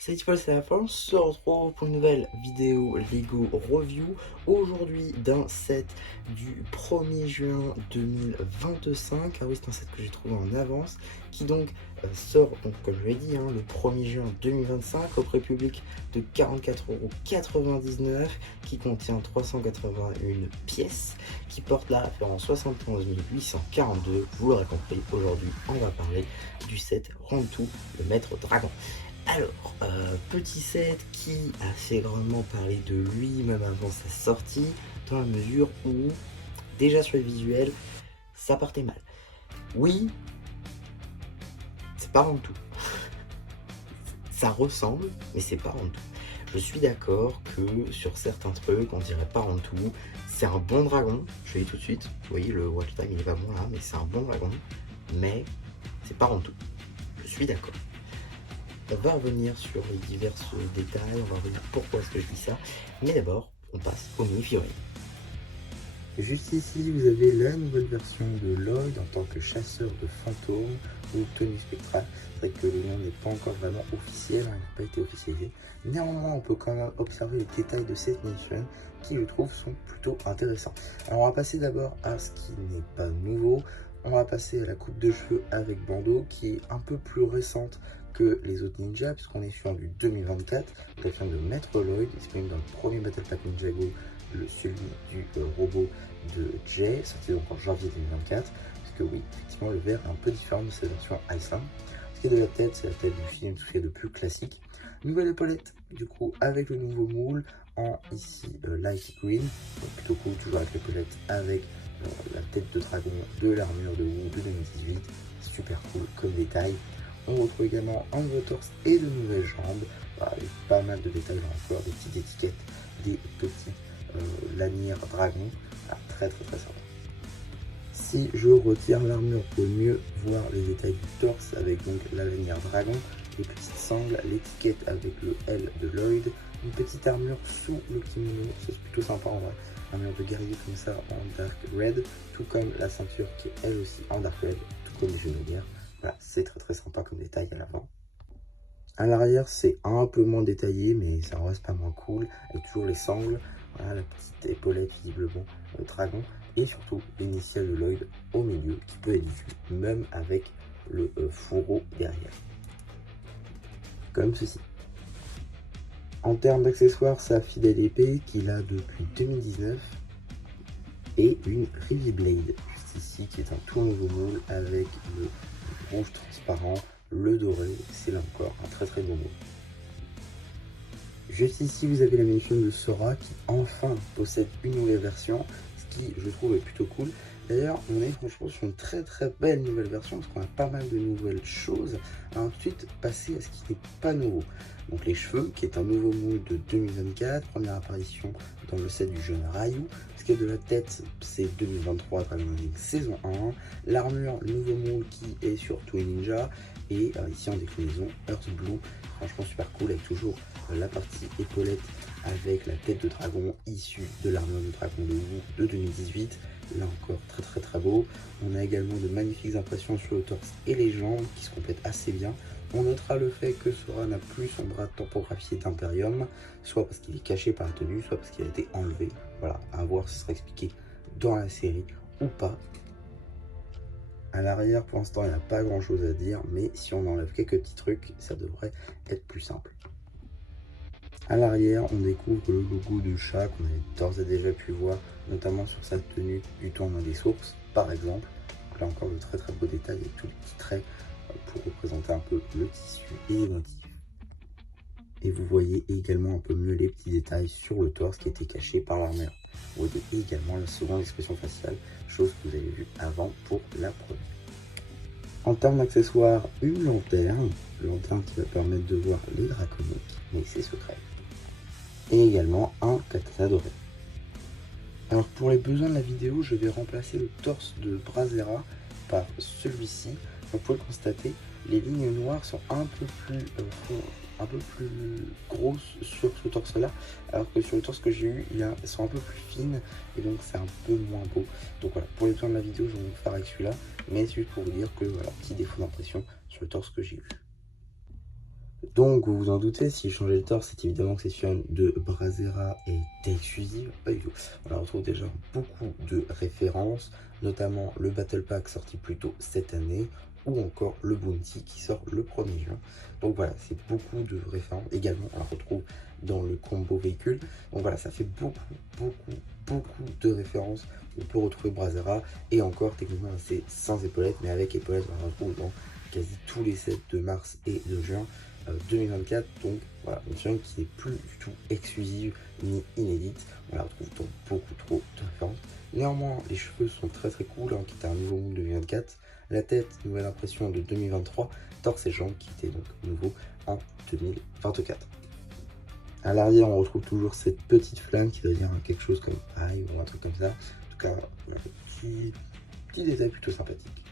Salut Paul, c'est la fin, on se retrouve pour une nouvelle vidéo Lego Review. Aujourd'hui d'un set du 1er juin 2025. Ah oui, c'est un set que j'ai trouvé en avance, qui donc sort, donc, comme je l'ai dit, le 1er juin 2025 au prix public de 44,99 €, qui contient 381 pièces, qui porte la référence 71 842. Vous l'aurez compris, aujourd'hui on va parler du set Rantou, le maître dragon. Alors, petit set qui a fait grandement parler de lui même avant sa sortie, dans la mesure où, déjà sur les visuels, ça partait mal. Oui, c'est pas en tout. Ça ressemble, mais c'est pas en tout. Je suis d'accord que sur certains trucs, on dirait pas en tout. C'est un bon dragon, je le dis tout de suite. Vous voyez, le watch time il est pas bon là, mais c'est un bon dragon. Mais c'est pas en tout. Je suis d'accord. On va revenir sur les divers détails, on va revenir pourquoi est-ce que je dis ça. Mais d'abord, on passe aux mini-figurines. Juste ici, vous avez la nouvelle version de Lloyd en tant que chasseur de fantômes ou Tony Spectral. C'est vrai que le nom n'est pas encore vraiment officiel, il n'a pas été officialisé. Néanmoins, on peut quand même observer les détails de cette mission qui, je trouve, sont plutôt intéressants. Alors, on va passer d'abord à ce qui n'est pas nouveau. On va passer à la coupe de cheveux avec bandeau qui est un peu plus récente que les autres ninjas puisqu'on est sur du 2024. Ça vient de Maître Lloyd, disponible dans le premier Battle Pack Ninjago, celui du robot de Jay, sorti donc en janvier 2024, parce que oui, effectivement, le verre est un peu différent de cette version Iceland. Ce qui est de la tête, c'est la tête du film, tout fait de plus classique. Nouvelle épaulette, du coup, avec le nouveau moule, en ici light green, donc plutôt cool, toujours avec l'épaulette, avec la tête de dragon de l'armure de Wu de 2018, super cool comme détail. On retrouve également un nouveau torse et de nouvelles jambes, avec pas mal de détails là encore, des petites étiquettes, des petites lanières dragon, très sympa. Si je retire l'armure pour mieux voir les détails du torse avec donc la lanière dragon, les petites sangles, l'étiquette avec le L de Lloyd, une petite armure sous le kimono, c'est plutôt sympa en vrai, armure de guerrier comme ça en dark red, tout comme la ceinture qui est elle aussi en dark red, tout comme les genouillères. Voilà, c'est très sympa comme détail à l'avant. À l'arrière, c'est un peu moins détaillé, mais ça reste pas moins cool, avec toujours les sangles, voilà, la petite épaulette visiblement dragon, et surtout l'initiale de Lloyd au milieu, qui peut être vue même avec le fourreau derrière, comme ceci. En termes d'accessoires, sa fidèle épée qu'il a depuis 2019, et une Rivi Blade, juste ici, qui est un tout nouveau moule avec le rouge transparent, le doré, c'est là encore un très beau moule. Juste ici, vous avez la mission de Sora qui enfin possède une nouvelle version, ce qui, je trouve, est plutôt cool. D'ailleurs, on est franchement sur une très belle nouvelle version parce qu'on a pas mal de nouvelles choses. Alors, ensuite, passer à ce qui n'est pas nouveau. Donc, les cheveux, qui est un nouveau moule de 2024, première apparition dans le set du jeune Ryu. Ce qui est de la tête, c'est 2023 Dragon Ball saison 1. L'armure, nouveau moule qui est sur Toei Ninja. Et ici en déclinaison, Earth Blue, franchement super cool avec toujours la partie épaulette avec la tête de dragon issue de l'armure de dragon de Wu de 2018. Là encore très beau. On a également de magnifiques impressions sur le torse et les jambes qui se complètent assez bien. On notera le fait que Sora n'a plus son bras tempographié d'Imperium, soit parce qu'il est caché par la tenue, soit parce qu'il a été enlevé. Voilà, à voir si ce sera expliqué dans la série ou pas. À l'arrière, pour l'instant, il n'y a pas grand chose à dire, mais si on enlève quelques petits trucs, ça devrait être plus simple. À l'arrière, on découvre le logo de chat qu'on avait d'ores et déjà pu voir, notamment sur sa tenue du tournoi des sources, par exemple. Donc là encore, de très beaux détails avec tous les petits traits pour représenter un peu le tissu et les motifs. Et vous voyez également un peu mieux les petits détails sur le torse qui était caché par l'armure. Vous voyez également la seconde expression faciale, chose que vous avez vue avant pour la première. En termes d'accessoires, une lanterne qui va permettre de voir les draconiques, mais c'est secret. Et également un katana doré. Alors pour les besoins de la vidéo, je vais remplacer le torse de Brazera par celui-ci. Vous pouvez le constater, les lignes noires sont un peu plus grosses sur ce torse-là, alors que sur le torse que j'ai eu, elles sont un peu plus fines et donc c'est un peu moins beau. Donc voilà, pour les besoins de la vidéo, je vais vous faire avec celui-là, mais c'est juste pour vous dire que voilà, petit défaut d'impression sur le torse que j'ai eu. Donc, vous vous en doutez, si changer le torse, c'est évidemment que cette figurine de Brazzera est exclusive. Pas du tout. On la retrouve déjà beaucoup de références, notamment le Battle Pack sorti plus tôt cette année, ou encore le Bounty qui sort le 1er juin. Donc voilà, c'est beaucoup de références. Également, on la retrouve dans le combo véhicule. Donc voilà, ça fait beaucoup de références. On peut retrouver Brazzera, et encore, techniquement, c'est sans épaulettes, mais avec épaulettes, on la retrouve dans quasi tous les sets de mars et de juin 2024. Donc voilà, une figurine qui n'est plus du tout exclusive ni inédite. On la retrouve dans beaucoup trop de références. Néanmoins, les cheveux sont très cool, hein, qui est un nouveau moule de 2024. La tête, nouvelle impression de 2023. Torse et jambes qui était donc nouveau en 2024. À l'arrière, on retrouve toujours cette petite flamme qui doit dire quelque chose comme paille ou un truc comme ça. En tout cas, voilà, petit détail plutôt sympathique.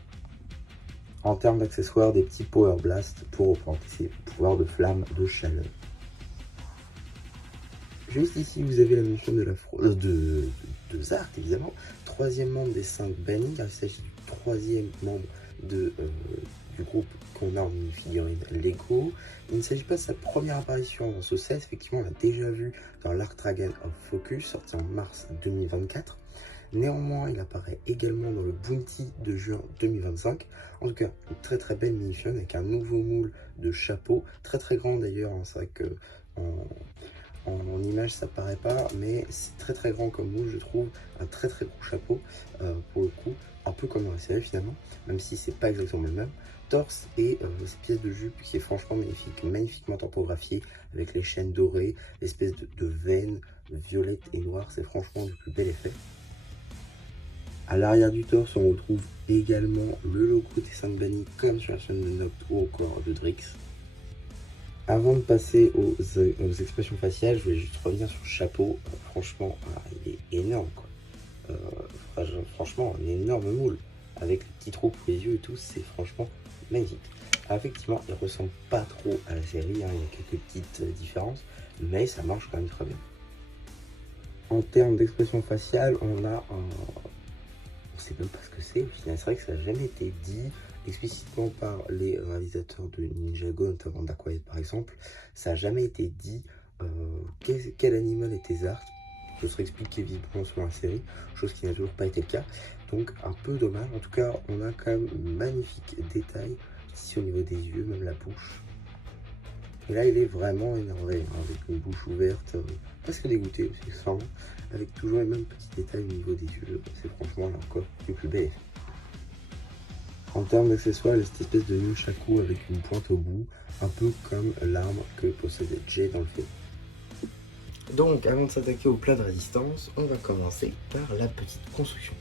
En termes d'accessoires, des petits Power Blast pour augmenter ses pouvoirs de flamme, de chaleur. Juste ici, vous avez la mention de Zart, évidemment. Troisième membre des 5 bannis, car il s'agit du troisième membre du groupe qu'on a en figurine Lego. Il ne s'agit pas de sa première apparition dans ce set. Effectivement, on l'a déjà vu dans l'Arc Dragon of Focus, sorti en mars 2024. Néanmoins, il apparaît également dans le Bounty de juin 2025. En tout cas, une très belle mini-figurine avec un nouveau moule de chapeau, très grand d'ailleurs, hein. C'est vrai que en image ça paraît pas, mais c'est très grand comme moule, je trouve. Un très gros chapeau, pour le coup, un peu comme dans la série finalement, même si c'est pas exactement le même. Torse et cette pièce de jupe qui est franchement magnifique, magnifiquement tempographiée, avec les chaînes dorées, l'espèce de veine violette et noire, c'est franchement du plus bel effet. À l'arrière du torse, on retrouve également le logo des 5 bannis comme sur la chaîne de Noct ou encore de Drix. Avant de passer aux expressions faciales, je voulais juste revenir sur le chapeau. Franchement, il est énorme, quoi. Franchement, un énorme moule. Avec le petit trou pour les yeux et tout, c'est franchement magnifique. Alors, effectivement, il ressemble pas trop à la série, hein, il y a quelques petites différences, mais ça marche quand même très bien. En termes d'expression faciale, on a on sait même pas ce que c'est au final. C'est vrai que ça n'a jamais été dit explicitement par les réalisateurs de Ninjago, notamment Dark Quiet par exemple. Ça n'a jamais été dit quel animal était Zart. Ce serait expliqué visiblement sur la série, chose qui n'a toujours pas été le cas. Donc un peu dommage. En tout cas, on a quand même un magnifique détail ici au niveau des yeux, même la bouche. Et là, il est vraiment énervé, hein, avec une bouche ouverte, presque dégoûté aussi, sans, avec toujours les mêmes petits détails au niveau des yeux. C'est franchement là encore le plus bel effet. En termes d'accessoires, il y a cette espèce de nunchaku avec une pointe au bout, un peu comme l'arme que possède Jay dans le film. Donc, avant de s'attaquer au plat de résistance, on va commencer par la petite construction,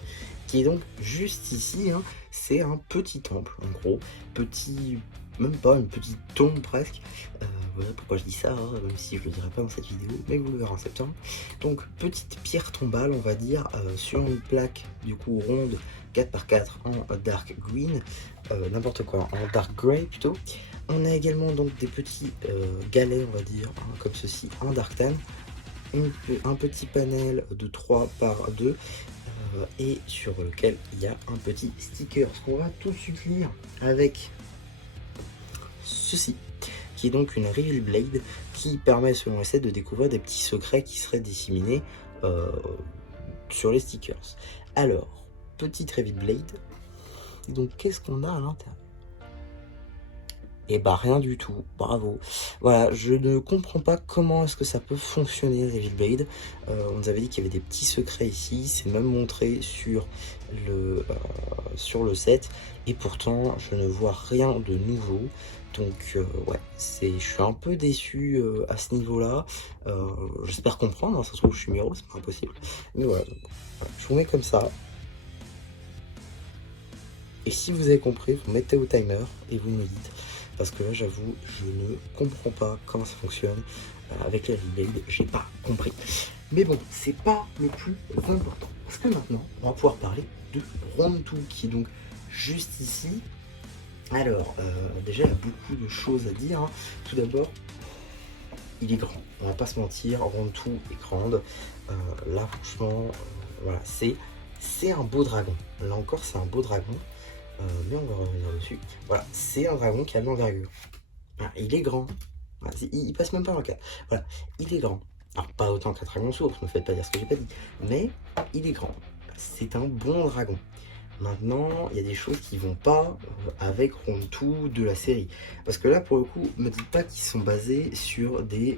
qui est donc juste ici, hein. C'est un petit temple, en gros, même pas une petite tombe presque. Voilà pourquoi je dis ça, hein, même si je le dirai pas dans cette vidéo, mais vous le verrez en septembre. Donc, petite pierre tombale, on va dire, sur une plaque du coup ronde 4x4 en dark green, n'importe quoi, en dark grey plutôt. On a également donc des petits galets, on va dire, hein, comme ceci, en dark tan. Un petit panel de 3 par 2 et sur lequel il y a un petit sticker. Ce qu'on va tout de suite lire avec ceci, qui est donc une Reveal Blade qui permet selon les sets de découvrir des petits secrets qui seraient disséminés sur les stickers. Alors, petite Reveal Blade, donc qu'est-ce qu'on a à l'intérieur? Et bah rien du tout, bravo. Voilà, je ne comprends pas comment est-ce que ça peut fonctionner Reveal Blade. On nous avait dit qu'il y avait des petits secrets ici, c'est même montré sur le set, et pourtant je ne vois rien de nouveau. Donc ouais, je suis un peu déçu à ce niveau-là. J'espère comprendre, hein, ça se trouve je suis miro, c'est pas impossible. Mais voilà, donc, voilà, je vous mets comme ça. Et si vous avez compris, vous mettez au timer et vous me dites. Parce que là, j'avoue, je ne comprends pas comment ça fonctionne. Avec la Reveal, j'ai pas compris. Mais bon, c'est pas le plus important. Parce que maintenant, on va pouvoir parler de Round 2, qui est donc juste ici. Alors, déjà, il y a beaucoup de choses à dire, hein. Tout d'abord, il est grand. On va pas se mentir, Round 2 est grande. Là, franchement, voilà, c'est un beau dragon. Là encore, c'est un beau dragon. Mais on va revenir dessus. Voilà, c'est un dragon qui a de l'envergure. Il est grand, Voilà, il passe même pas dans le cadre. Voilà, il est grand. Alors pas autant qu'un dragon sourd, ne me faites pas dire ce que j'ai pas dit, mais il est grand. C'est un bon dragon. Maintenant, il y a des choses qui vont pas avec Rontu de la série. Parce que là, pour le coup, me dites pas qu'ils sont basés sur des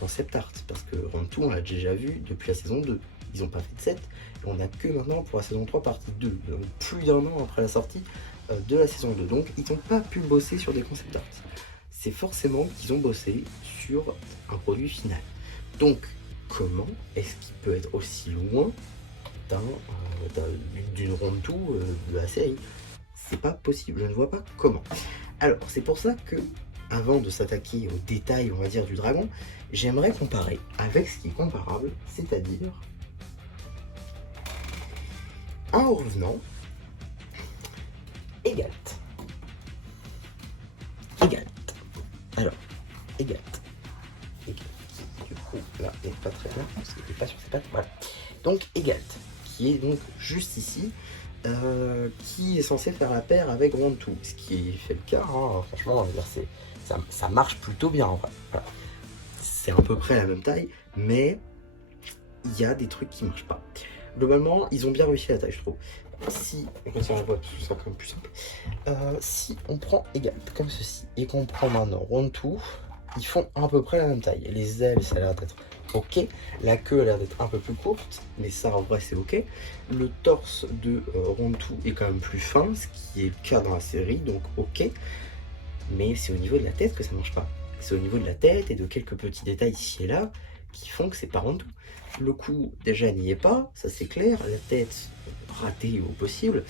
concept art. Parce que Rontu, on l'a déjà vu depuis la saison 2. Ils n'ont pas fait de 7. Et on n'a que maintenant pour la saison 3, partie 2. Donc plus d'un an après la sortie de la saison 2. Donc ils n'ont pas pu bosser sur des concept art. C'est forcément qu'ils ont bossé sur un produit final. Donc, comment est-ce qu'il peut être aussi loin d'une Rontu de la série? C'est pas possible, je ne vois pas comment. Alors, c'est pour ça que, avant de s'attaquer aux détails, on va dire, du dragon, j'aimerais comparer avec ce qui est comparable, c'est-à-dire un revenant Egalt. Alors, Egalt. Du coup, là, n'est pas très bien, parce qu'il n'est pas sur ses pattes. Voilà. Donc, Egalt, qui est donc juste ici, qui est censé faire la paire avec Rontu, ce qui fait le cas, hein, franchement, ça marche plutôt bien en vrai. Voilà. C'est à peu près la même taille, mais il y a des trucs qui marchent pas. Globalement, ils ont bien réussi la taille, je trouve. Si on retire la boîte, ce sera quand même plus simple. Si on prend Egalt comme ceci et qu'on prend maintenant Rontu, ils font à peu près la même taille. Les ailes, ça a l'air d'être ok. La queue a l'air d'être un peu plus courte, mais ça en vrai c'est ok. Le torse de Rontu est quand même plus fin, ce qui est le cas dans la série, donc ok. Mais c'est au niveau de la tête que ça marche pas. C'est au niveau de la tête et de quelques petits détails ici et là qui font que c'est pas Rontu. Le cou déjà n'y est pas, ça c'est clair. La tête ratée au possible.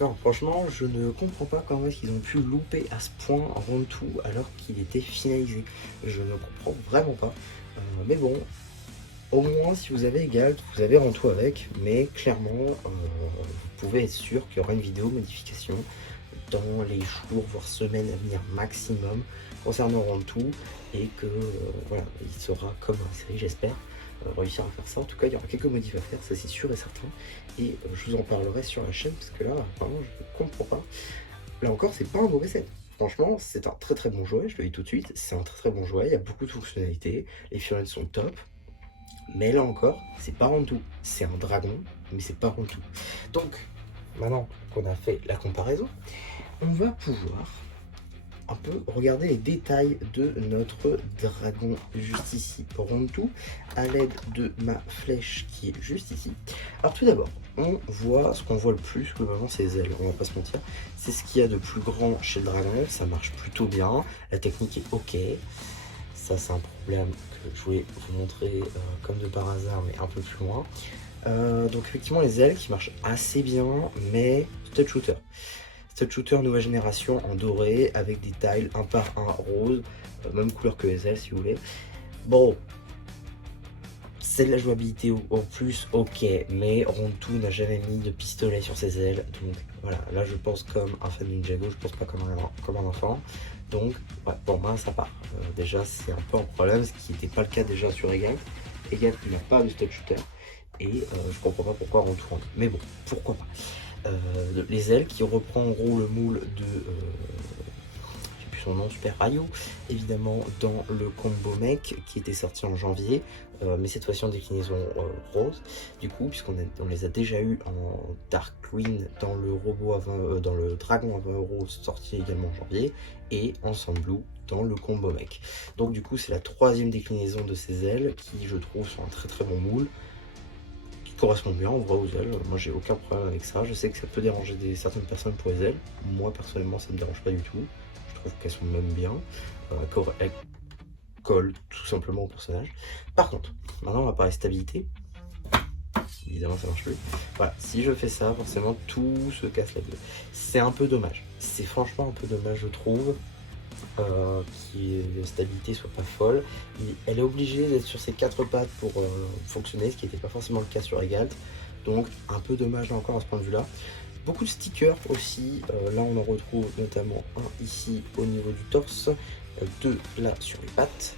Non, franchement, je ne comprends pas comment est-ce qu'ils ont pu louper à ce point Rontu alors qu'il était finalisé. Je ne comprends vraiment pas. Mais bon, au moins si vous avez Egalt, vous avez Rontu avec, mais clairement, vous pouvez être sûr qu'il y aura une vidéo modification dans les jours, voire semaines à venir maximum concernant Rontu et que voilà, il sera comme la série, j'espère, réussir à faire ça. En tout cas, il y aura quelques modifs à faire, ça c'est sûr et certain. Et je vous en parlerai sur la chaîne parce que là, vraiment, je ne comprends pas. Là encore, c'est pas un mauvais set. Franchement, c'est un très très bon jouet, je le dis tout de suite. C'est un très très bon jouet, il y a beaucoup de fonctionnalités. Les figurines sont top. Mais là encore, c'est pas Rontu. C'est un dragon, mais c'est pas Rontu. Donc, maintenant qu'on a fait la comparaison, on va pouvoir un peu regarder les détails de notre dragon juste ici, Rontu, à l'aide de ma flèche qui est juste ici. Alors tout d'abord, on voit ce qu'on voit le plus, globalement ses ailes, on va pas se mentir. C'est ce qu'il y a de plus grand chez le dragon, ça marche plutôt bien, la technique est ok. Ça c'est un problème que je voulais vous montrer comme de par hasard, mais un peu plus loin. Donc effectivement les ailes qui marchent assez bien, mais stud shooter. Stud shooter nouvelle génération en doré avec des tiles un par un rose, même couleur que les ailes si vous voulez. Bon, c'est de la jouabilité en plus, ok, mais Rontu n'a jamais mis de pistolet sur ses ailes, donc voilà, là je pense comme un fan de Ninjago, je pense pas comme un enfant, donc ouais, pour moi ça part. Déjà c'est un peu un problème, ce qui n'était pas le cas déjà sur Egalt. Egalt il n'a pas de stud shooter, et je comprends pas pourquoi Rontu rentre, mais bon, pourquoi pas. Les ailes qui reprend en gros le moule de j'ai plus son nom, Super Rayo, évidemment dans le combo mech qui était sorti en janvier, mais cette fois-ci en déclinaison rose du coup, puisqu'on les a déjà eu en Dark Queen dans le robot dans le dragon à 20 € sorti également en janvier, et en Sand Blue dans le combo mech. Donc du coup c'est la troisième déclinaison de ces ailes qui je trouve sont un très très bon moule, correspond bien en vrai aux ailes. Moi j'ai aucun problème avec ça. Je sais que ça peut déranger certaines personnes pour les ailes. Moi personnellement ça me dérange pas du tout. Je trouve qu'elles sont même bien. Elles collent tout simplement au personnage. Par contre, maintenant on va parler stabilité. Évidemment ça marche plus. Voilà, si je fais ça, forcément tout se casse la gueule. C'est un peu dommage. C'est franchement un peu dommage je trouve. La stabilité soit pas folle. Elle est obligée d'être sur ses quatre pattes pour fonctionner, ce qui n'était pas forcément le cas sur Egalt. Donc un peu dommage là encore à ce point de vue là. Beaucoup de stickers aussi, là on en retrouve notamment un ici au niveau du torse, deux là sur les pattes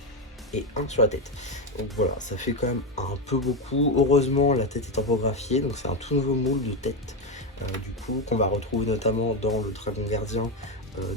et un sur la tête. Donc voilà, ça fait quand même un peu beaucoup. Heureusement la tête est tempographiée, donc c'est un tout nouveau moule de tête du coup qu'on va retrouver notamment dans le Dragon Gardien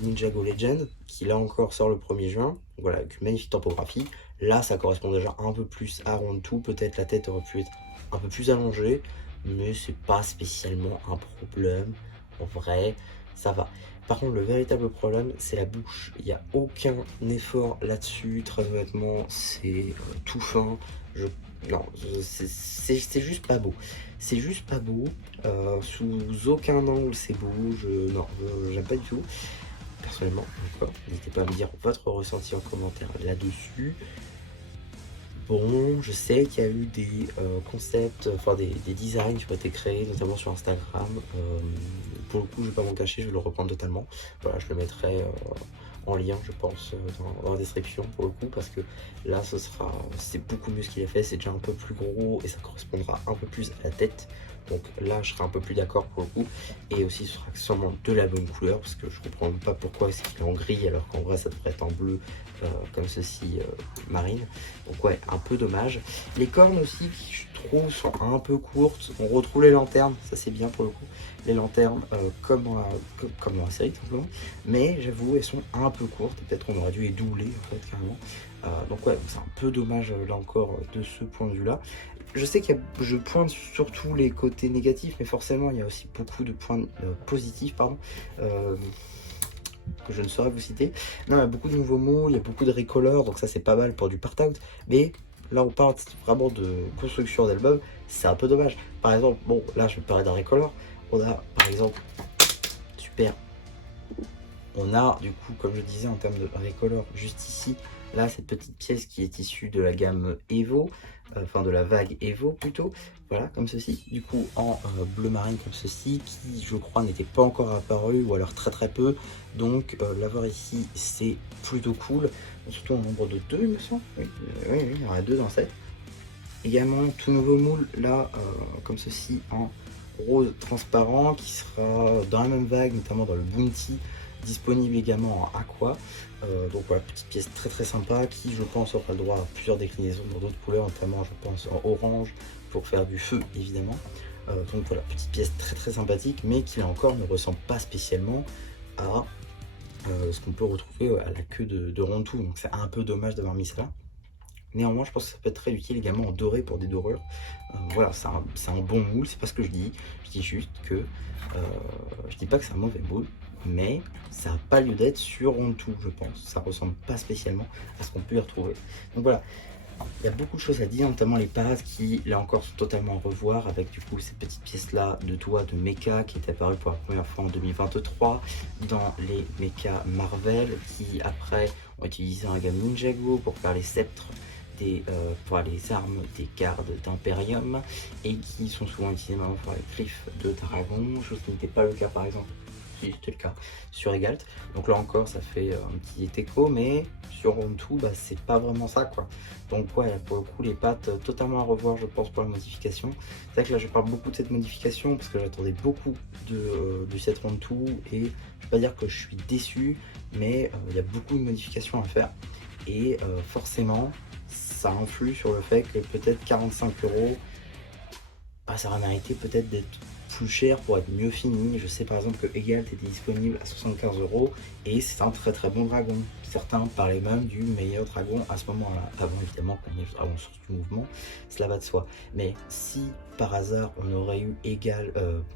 Ninjago Legend, qui là encore sort le 1er juin. Voilà, avec une magnifique topographie. Là, ça correspond déjà un peu plus à Rontu. Peut-être la tête aurait pu être un peu plus allongée, mais c'est pas spécialement un problème. En vrai, ça va. Par contre, le véritable problème, c'est la bouche. Il n'y a aucun effort là-dessus. Très honnêtement, c'est tout fin. Non, c'est juste pas beau. C'est juste pas beau. Sous aucun angle, c'est beau. Non, j'aime pas du tout. Personnellement, n'hésitez pas à me dire votre ressenti en commentaire là-dessus. Bon, je sais qu'il y a eu des concepts, enfin des designs qui ont été créés, notamment sur Instagram. Pour le coup, je vais pas m'en cacher, je vais le reprendre totalement. Voilà, je le mettrai en lien, je pense, dans la description pour le coup, parce que là, c'est beaucoup mieux ce qu'il a fait. C'est déjà un peu plus gros et ça correspondra un peu plus à la tête. Donc là, je serai un peu plus d'accord pour le coup. Et aussi, ce sera sûrement de la bonne couleur, parce que je comprends même pas pourquoi c'est qu'il est en gris, alors qu'en vrai, ça devrait être en bleu, comme ceci, marine. Donc ouais, un peu dommage. Les cornes aussi, qui je trouve sont un peu courtes. On retrouve les lanternes, ça c'est bien pour le coup. Les lanternes, comme dans la série, tout simplement. Mais j'avoue, elles sont un peu courtes. Peut-être qu'on aurait dû les doubler, en fait, carrément. Donc ouais, c'est un peu dommage, là encore, de ce point de vue-là. Je sais que je pointe surtout les côtés négatifs, mais forcément, il y a aussi beaucoup de points positifs, pardon, que je ne saurais vous citer. Non, il y a beaucoup de nouveaux mots, il y a beaucoup de recolors, donc ça, c'est pas mal pour du part-out. Mais là, on parle vraiment de construction d'album, c'est un peu dommage. Par exemple, bon, là, je vais parler d'un recolor. On a, par exemple, super. On a, du coup, comme je disais, en termes de recolor, juste ici, là, cette petite pièce qui est issue de la gamme Evo, enfin de la vague Evo plutôt, voilà, comme ceci, du coup en bleu marine comme ceci, qui je crois n'était pas encore apparu, ou alors très très peu, donc l'avoir ici c'est plutôt cool, surtout en nombre de 2 il me semble, oui, il y en a 2 dans le set. Également tout nouveau moule, là, comme ceci, en rose transparent, qui sera dans la même vague, notamment dans le Bounty, disponible également en aqua. Donc voilà, petite pièce très très sympa qui je pense aura le droit à plusieurs déclinaisons dans d'autres couleurs, notamment je pense en orange pour faire du feu évidemment. Donc voilà, petite pièce très très sympathique, mais qui là encore ne ressemble pas spécialement à ce qu'on peut retrouver à la queue de Rontu. Donc c'est un peu dommage d'avoir mis ça là. Néanmoins, je pense que ça peut être très utile également en doré pour des dorures. Voilà, c'est un bon moule, c'est pas ce que je dis. Je dis juste que je dis pas que c'est un mauvais moule, mais ça n'a pas lieu d'être sur Rontu, je pense. Ça ressemble pas spécialement à ce qu'on peut y retrouver. Donc voilà, il y a beaucoup de choses à dire, notamment les pattes qui, là encore, sont totalement à revoir avec du coup ces petites pièces-là de toit de mecha qui est apparu pour la première fois en 2023 dans les mecha Marvel qui après ont utilisé un gamme Ninjago pour faire les sceptres pour les armes des gardes d'Imperium et qui sont souvent utilisés maintenant pour les griffes de dragon, chose qui n'était pas le cas par exemple, si c'était le cas, sur Egalt. Donc là encore ça fait un petit écho, mais sur Rontu bah, c'est pas vraiment ça quoi. Donc ouais, pour le coup les pattes totalement à revoir je pense pour la modification. C'est vrai que là je parle beaucoup de cette modification parce que j'attendais beaucoup du set Rontu et je vais pas dire que je suis déçu, mais il y a beaucoup de modifications à faire et forcément ça influe sur le fait que peut-être 45 €, bah, ça aurait mérité peut-être d'être plus cher pour être mieux fini. Je sais par exemple que Egalt était disponible à 75 € et c'est un très très bon dragon. Certains parlaient même du meilleur dragon à ce moment-là, avant évidemment qu'on ait le dragon source du mouvement, cela va de soi. Mais si par hasard on aurait eu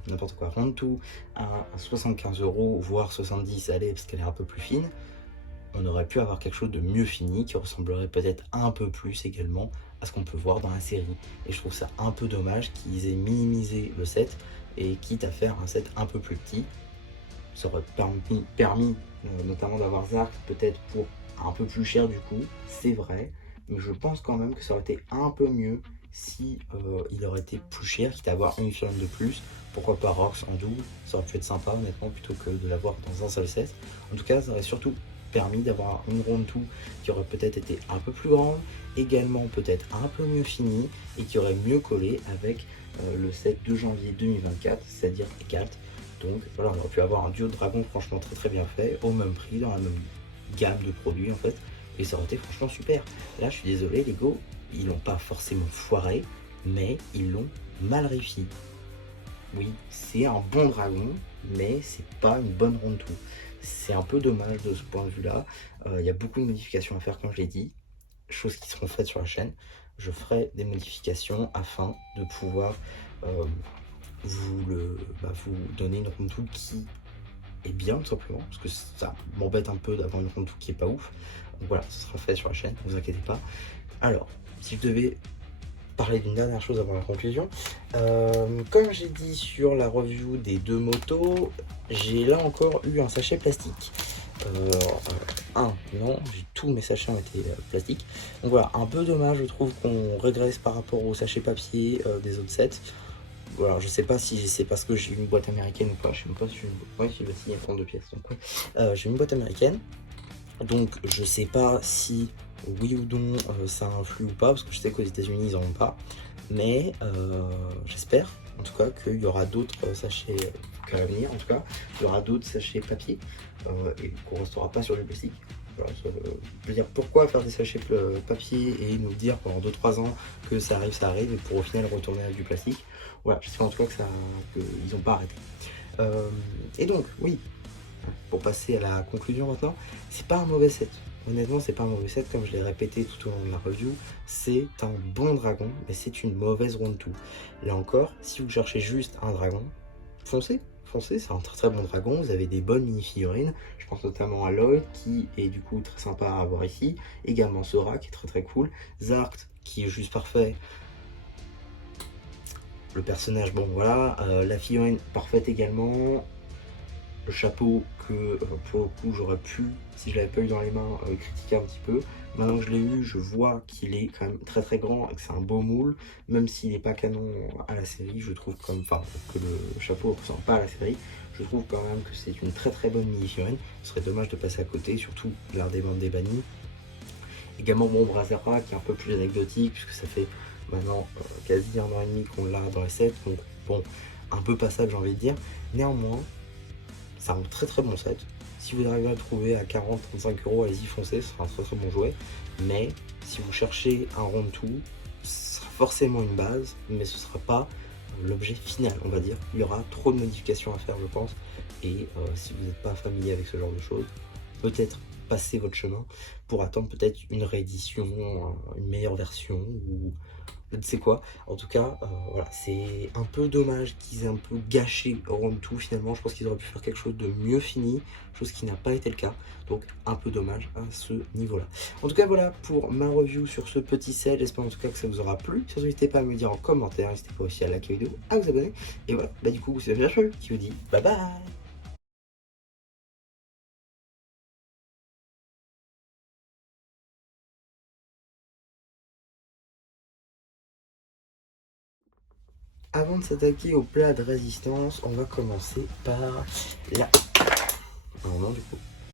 n'importe quoi, Rontu à 75 €, voire 70, allez, parce qu'elle est un peu plus fine, on aurait pu avoir quelque chose de mieux fini qui ressemblerait peut-être un peu plus également à ce qu'on peut voir dans la série. Et je trouve ça un peu dommage qu'ils aient minimisé le set et quitte à faire un set un peu plus petit. Ça aurait permis notamment d'avoir Zark peut-être pour un peu plus cher du coup, c'est vrai, mais je pense quand même que ça aurait été un peu mieux si il aurait été plus cher, quitte à avoir une figurine de plus. Pourquoi pas Rox en double, ça aurait pu être sympa honnêtement plutôt que de l'avoir dans un seul set. En tout cas, ça aurait surtout permis d'avoir une Rontu qui aurait peut-être été un peu plus grande, également peut-être un peu mieux finie et qui aurait mieux collé avec le set de janvier 2024, c'est-à-dire Egalt. Donc voilà, on aurait pu avoir un duo de dragon franchement très très bien fait, au même prix, dans la même gamme de produits en fait, et ça aurait été franchement super. Là je suis désolé Lego, ils l'ont pas forcément foiré, mais ils l'ont mal réussi. oui, c'est un bon dragon, mais c'est pas une bonne ronde tout. C'est un peu dommage de ce point de vue-là. Il y a beaucoup de modifications à faire, comme je l'ai dit, choses qui seront faites sur la chaîne. Je ferai des modifications afin de pouvoir vous donner une ronde tout qui est bien, tout simplement, parce que ça m'embête un peu d'avoir une ronde tout qui est pas ouf. Donc voilà, ce sera fait sur la chaîne, ne vous inquiétez pas. Alors, si je devais parler d'une dernière chose avant la conclusion. Comme j'ai dit sur la review des deux motos, j'ai là encore eu un sachet plastique. Non, tous mes sachets ont été plastiques. Donc voilà, un peu dommage, je trouve qu'on régresse par rapport au sachet papier des autres sets. Voilà, je sais pas si c'est parce que j'ai une boîte américaine ou pas, je sais même pas si j'ai une boîte. Ouais, il y a 32 pièces, donc ouais. J'ai une boîte américaine, donc je sais pas si oui ou non ça influe ou pas, parce que je sais qu'aux États-Unis ils en ont pas, mais j'espère en tout cas qu'il y aura d'autres sachets qu'à l'avenir, en tout cas il y aura d'autres sachets papier et qu'on restera pas sur du plastique. Voilà, je veux dire, pourquoi faire des sachets papier et nous dire pendant 2-3 ans que ça arrive et pour au final retourner avec du plastique. Voilà, j'espère en tout cas qu'ils n'ont pas arrêté. Et donc oui, pour passer à la conclusion maintenant, c'est pas un mauvais set. Honnêtement, c'est pas un mauvais set, comme je l'ai répété tout au long de la review, c'est un bon dragon, mais c'est une mauvaise round 2. Là encore, si vous cherchez juste un dragon, foncez, c'est un très bon dragon, vous avez des bonnes mini-figurines, je pense notamment à Lloyd, qui est du coup très sympa à avoir ici, également Sora, qui est très cool, Zart, qui est juste parfait, le personnage, bon voilà, la figurine parfaite également, le chapeau que pour le coup j'aurais pu, si je l'avais pas eu dans les mains, critiquer un petit peu. Maintenant que je l'ai eu, je vois qu'il est quand même très grand et que c'est un beau moule, même s'il n'est pas canon à la série, je trouve que le chapeau ne ressemble pas à la série, je trouve quand même que c'est une très bonne mini-figurine. Ce serait dommage de passer à côté, surtout l'art des bandes des bannis. Également bon Brazzera qui est un peu plus anecdotique puisque ça fait maintenant quasi 1 an et demi qu'on l'a dans les sets, donc bon, un peu passable j'ai envie de dire. Néanmoins, c'est un très bon set. Si vous arrivez à le trouver à 40-35 €, allez-y foncez, ce sera un très bon jouet. Mais si vous cherchez un round 2, ce sera forcément une base, mais ce ne sera pas l'objet final, on va dire. Il y aura trop de modifications à faire, je pense. Et si vous n'êtes pas familier avec ce genre de choses, peut-être passer votre chemin pour attendre peut-être une réédition, une meilleure version ou je ne sais quoi. En tout cas, voilà, c'est un peu dommage qu'ils aient un peu gâché Round 2 finalement. Je pense qu'ils auraient pu faire quelque chose de mieux fini, chose qui n'a pas été le cas. Donc un peu dommage à ce niveau-là. En tout cas, voilà pour ma review sur ce petit set. J'espère en tout cas que ça vous aura plu. Surtout, n'hésitez pas à me le dire en commentaire. N'hésitez pas aussi à liker la vidéo, à vous abonner. Et voilà, bah du coup, c'est bien qui vous dit bye bye. Avant de s'attaquer au plat de résistance, on va commencer par la... Non, du coup.